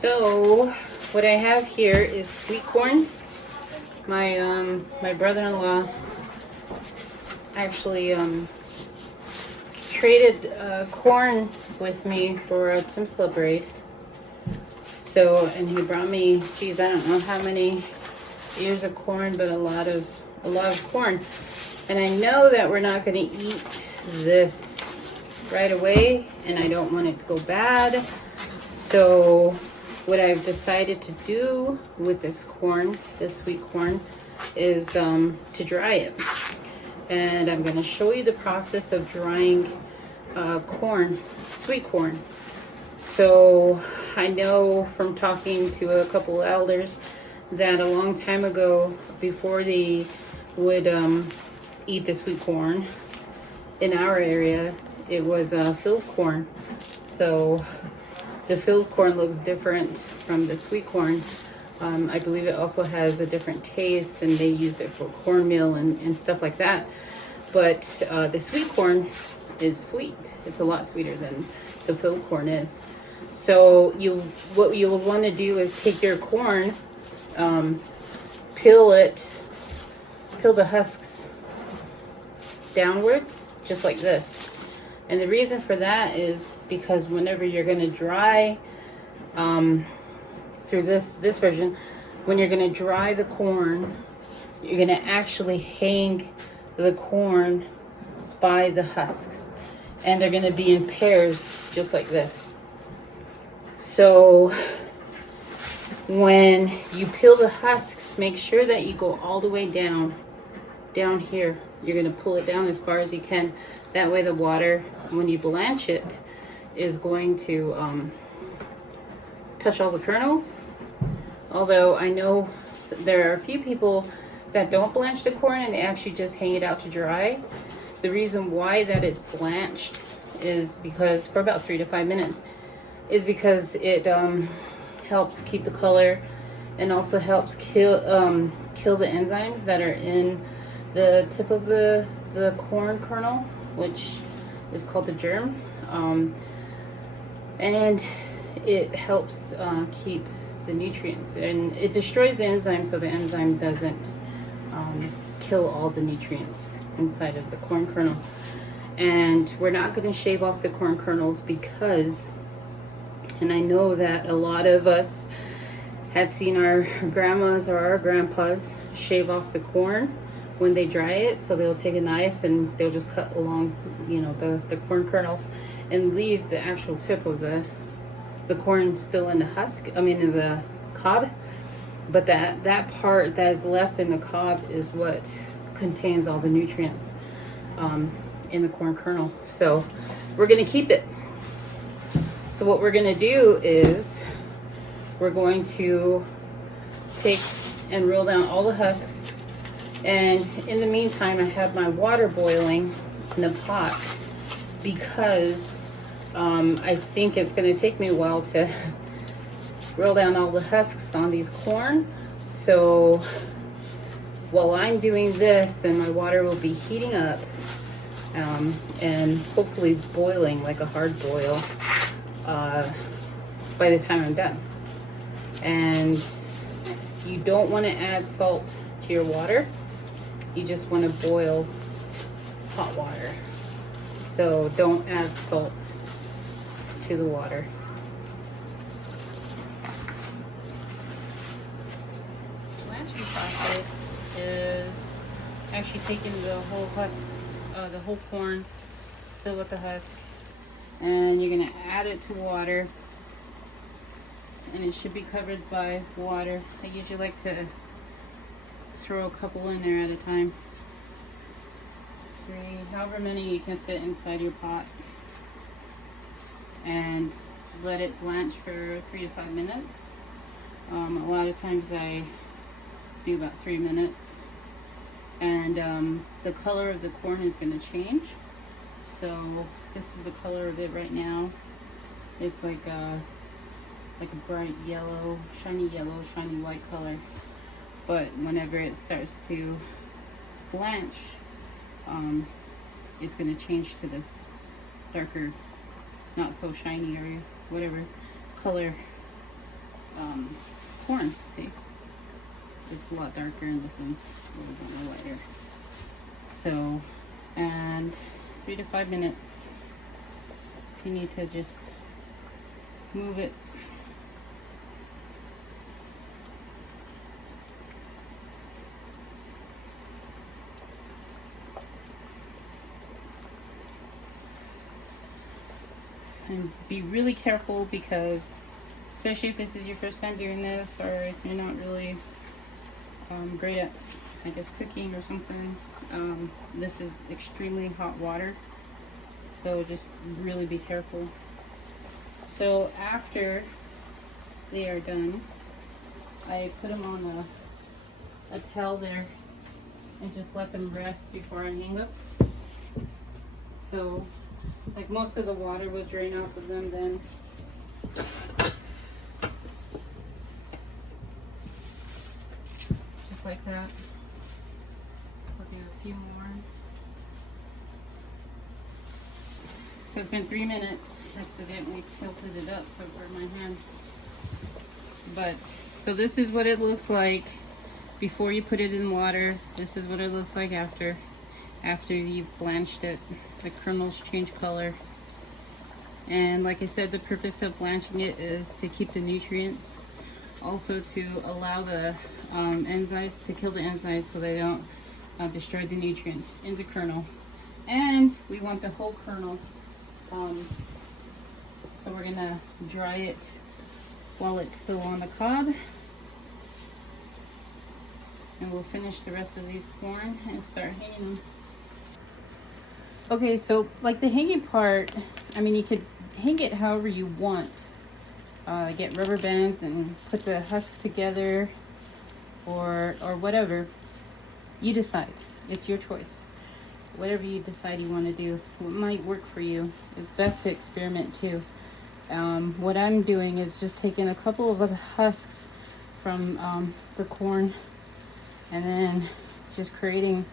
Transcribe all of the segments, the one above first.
So what I have here is sweet corn. My brother-in-law actually traded corn with me for a Timsla braid. So, and he brought me, geez, I don't know how many ears of corn, but a lot of corn. And I know that we're not going to eat this right away, and I don't want it to go bad. So what I've decided to do with this corn, this sweet corn, is to dry it. And I'm going to show you the process of drying corn, sweet corn. So I know from talking to a couple elders that a long time ago, before they would eat the sweet corn in our area, it was field corn. So the field corn looks different from the sweet corn. I believe it also has a different taste, and they used it for cornmeal and stuff like that. But the sweet corn is sweet. It's a lot sweeter than the field corn is. So what you'll want to do is take your corn, peel the husks downwards, just like this. And the reason for that is because whenever you're going to dry, through this version, when you're going to dry the corn, you're going to actually hang the corn by the husks, and they're going to be in pairs just like this. So when you peel the husks, make sure that you go all the way down here. You're going to pull it down as far as you can. That way the water, when you blanch it, is going to touch all the kernels. Although I know there are a few people that don't blanch the corn and they actually just hang it out to dry. The reason why that it's blanched is because, for about 3 to 5 minutes, is because it helps keep the color and also helps kill the enzymes that are in the tip of the corn kernel, which is called the germ, and it helps keep the nutrients, and it destroys the enzyme so the enzyme doesn't kill all the nutrients inside of the corn kernel. And we're not going to shave off the corn kernels because, and I know that a lot of us had seen our grandmas or our grandpas shave off the corn when they dry it. So they'll take a knife and they'll just cut along, the corn kernels, and leave the actual tip of the corn still in the husk, in the cob. But that part that is left in the cob is what contains all the nutrients in the corn kernel. So we're going to keep it. So what we're going to do is we're going to take and roll down all the husks. And in the meantime, I have my water boiling in the pot because I think it's going to take me a while to roll down all the husks on these corn. So while I'm doing this, then my water will be heating up and hopefully boiling like a hard boil by the time I'm done. And you don't want to add salt to your water. You just want to boil hot water. So don't add salt to the water. The blanching process is actually taking the whole husk, the whole corn, still with the husk, and you're going to add it to water, and it should be covered by water. I usually like to throw a couple in there at a time. 3, however many you can fit inside your pot, and let it blanch for 3 to 5 minutes. A lot of times I do about 3 minutes, and the color of the corn is going to change. So this is the color of it right now. It's like a bright yellow, shiny white color. But whenever it starts to blanch, it's going to change to this darker, not so shiny or whatever color corn. See, it's a lot darker and this one's a little bit more lighter. So, and 3 to 5 minutes. You need to just move it. And be really careful because, especially if this is your first time doing this, or if you're not really great at, I guess, cooking or something, this is extremely hot water. So just really be careful. So after they are done, I put them on a towel there and just let them rest before I hang up. So, like, most of the water will drain off of them then. Just like that. I'll do a few more. So it's been 3 minutes. Accidentally tilted it up so for my hand. But, so this is what it looks like before you put it in water. This is what it looks like after you've blanched it. The kernels change color. And like I said, the purpose of blanching it is to keep the nutrients, also to allow the enzymes, to kill the enzymes so they don't destroy the nutrients in the kernel. And we want the whole kernel. So we're gonna dry it while it's still on the cob. And we'll finish the rest of these corn and start hanging them. Okay, so like the hanging part, I mean, you could hang it however you want. Get rubber bands and put the husk together, or whatever. You decide. It's your choice. Whatever you decide you want to do, what might work for you. It's best to experiment too. What I'm doing is just taking a couple of the husks from the corn and then just creating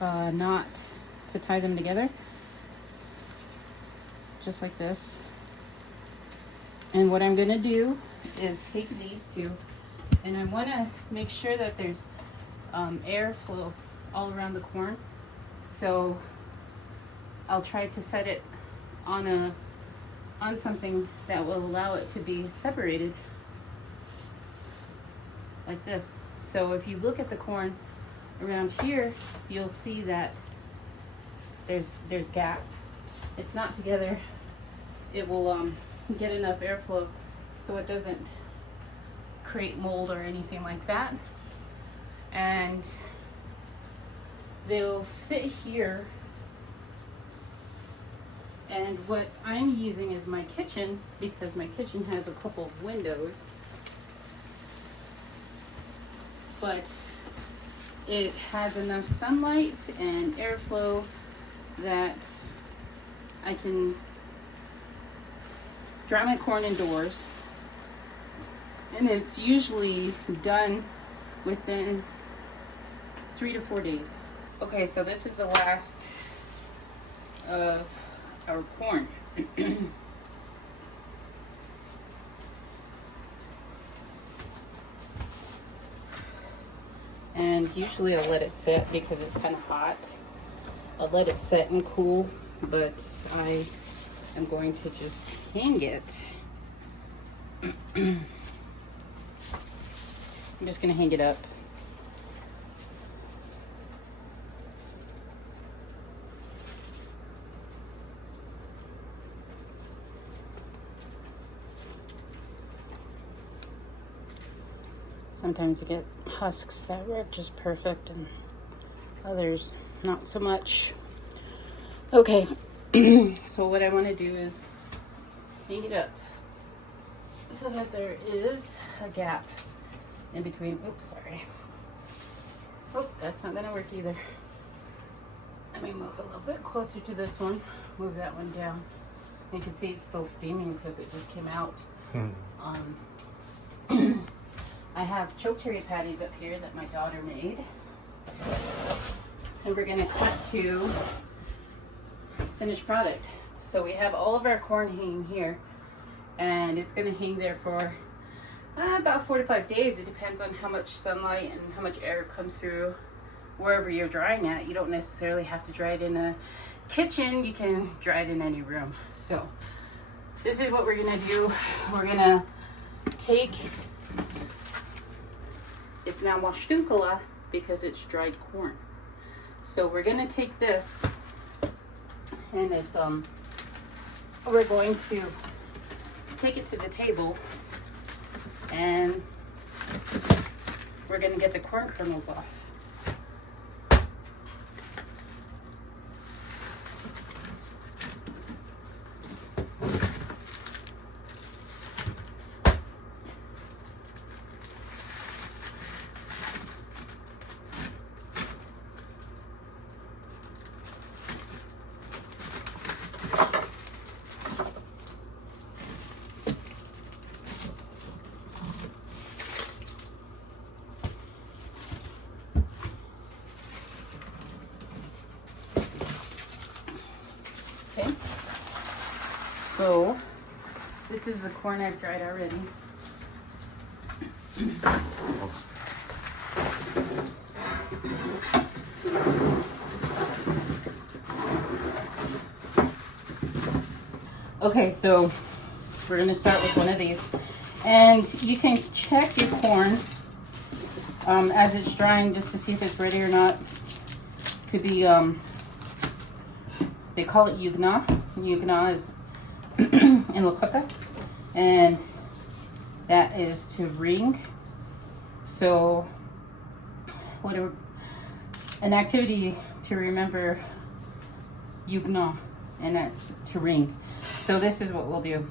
a knot to tie them together, just like this. And what I'm gonna do is take these two, and I want to make sure that there's airflow all around the corn. So I'll try to set it on something that will allow it to be separated, like this. So if you look at the corn around here, you'll see that there's gaps. It's not together. It will get enough airflow so it doesn't create mold or anything like that. And they'll sit here. And what I'm using is my kitchen, because my kitchen has a couple of windows. But it has enough sunlight and airflow that I can dry my corn indoors. And it's usually done within 3 to 4 days. Okay, so this is the last of our corn. And usually I'll let it set because it's kind of hot. I'll let it set and cool, but I am going to just hang it. I'm just going to hang it up. Sometimes you get husks that work just perfect and others not so much. Okay, so what I want to do is hang it up so that there is a gap in between. Oops, sorry. Oh, that's not going to work either. Let me move a little bit closer to this one. Move that one down. You can see it's still steaming because it just came out. I have choke cherry patties up here that my daughter made. And we're gonna cut to finished product. So we have all of our corn hanging here. and it's going to hang there for about 4 to 5 days. It depends on how much sunlight and how much air comes through wherever you're drying at. You don't necessarily have to dry it in a kitchen. You can dry it in any room. So this is what we're going to do. We're going to take, it's now mashtunkala because it's dried corn. So we're going to take this, and it's we're going to take it to the table, and we're going to get the corn kernels off. Okay, so this is the corn I've dried already. Okay, so we're gonna start with one of these, and you can check your corn as it's drying just to see if it's ready or not to be they call it yugna. Yugna is in Lakota, and that is to ring. So an activity to remember yugna, and that's to ring. So this is what we'll do.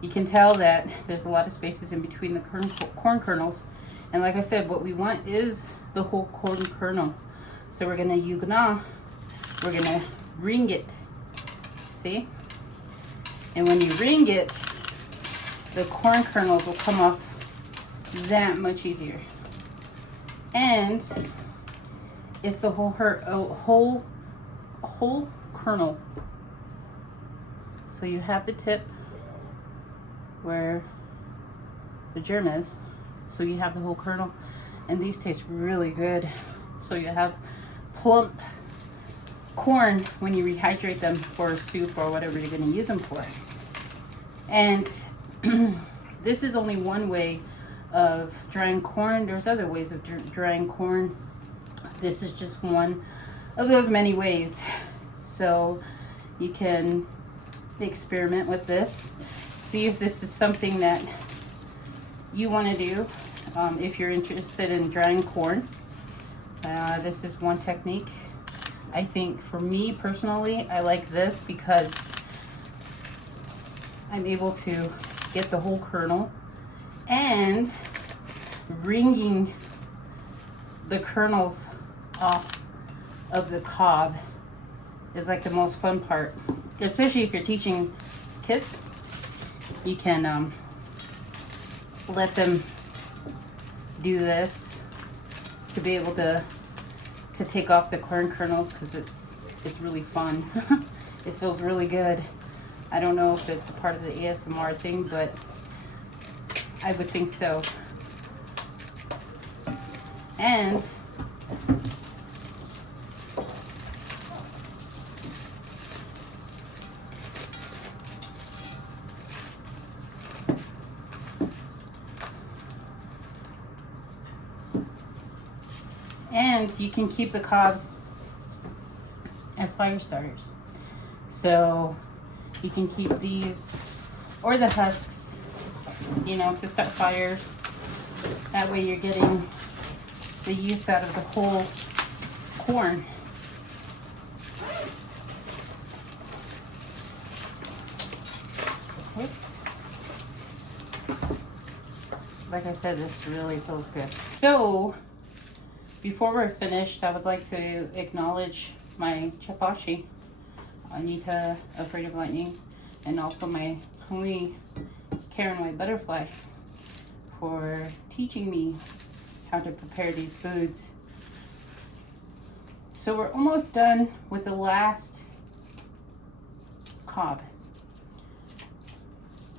You can tell that there's a lot of spaces in between the corn kernels, and like I said, what we want is the whole corn kernel. So we're gonna yugna, we're gonna ring it, see? And when you ring it, the corn kernels will come off that much easier. And it's the whole kernel. So you have the tip where the germ is, so you have the whole kernel, and these taste really good. So you have plump corn when you rehydrate them for soup or whatever you're going to use them for. And this is only one way of drying corn. There's other ways of drying corn. This is just one of those many ways. So you can experiment with this, see if this is something that you want to do. If you're interested in drying corn, this is one technique. I think for me personally, I like this because I'm able to get the whole kernel, and wringing the kernels off of the cob is like the most fun part, especially if you're teaching kids. You can let them do this to be able to take off the corn kernels, because it's really fun. It feels really good. I don't know if it's a part of the ASMR thing, but I would think so. And you can keep the cobs as fire starters. So you can keep these or the husks, you know, to start fires. That way you're getting the use out of the whole corn. Whoops. Like I said, this really feels good. So before we're finished, I would like to acknowledge my Chapashi, Anita, Afraid of Lightning, and also my homie, Karen White Butterfly, for teaching me how to prepare these foods. So we're almost done with the last cob.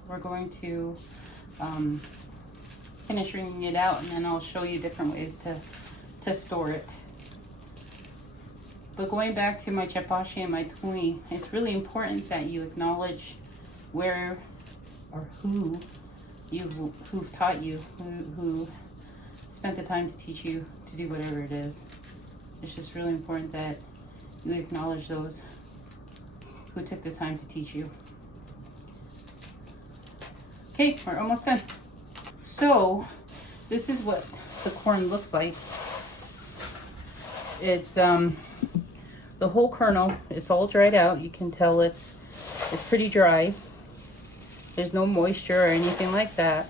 we're going to finish wringing it out, and then I'll show you different ways to store it. But going back to my chapashi and my tui, it's really important that you acknowledge where or who who've taught you, who spent the time to teach you to do whatever it is. It's just really important that you acknowledge those who took the time to teach you. Okay, we're almost done. So this is what the corn looks like. It's the whole kernel, it's all dried out. You can tell it's pretty dry. There's no moisture or anything like that.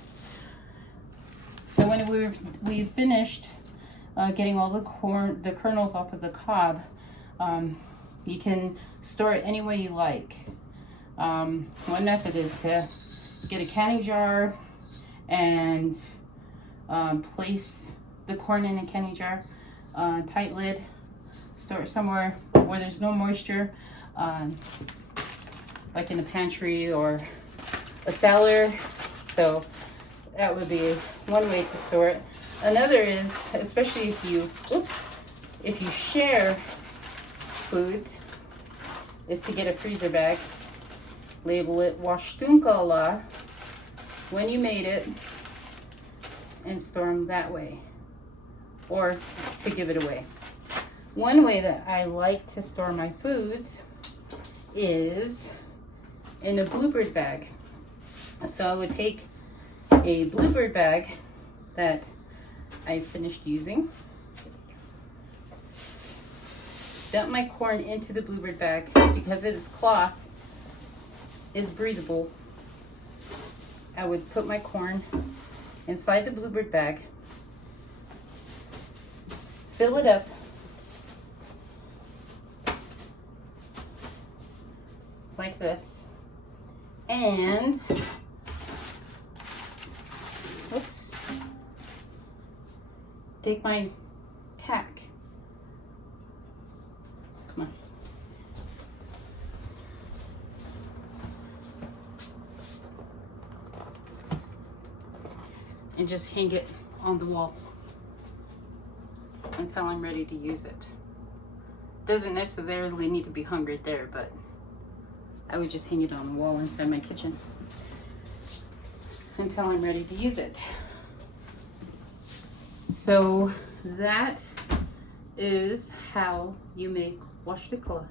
So when we've finished getting all the kernels off of the cob, you can store it any way you like. One method is to get a canning jar and place the corn in a canning jar, tight lid, store it somewhere where there's no moisture, like in a pantry or a cellar. So that would be one way to store it. Another is, especially if you share foods, is to get a freezer bag, label it Washtunkala when you made it, and store them that way, or to give it away. One way that I like to store my foods is in a bluebird bag. So I would take a bluebird bag that I finished using, dump my corn into the bluebird bag. Because it is cloth, it's breathable. I would put my corn inside the bluebird bag, fill it up like this, and take my tack. Come on. And just hang it on the wall until I'm ready to use it. Doesn't necessarily need to be hung right there, but I would just hang it on the wall inside my kitchen until I'm ready to use it. So that is how you make washtikla.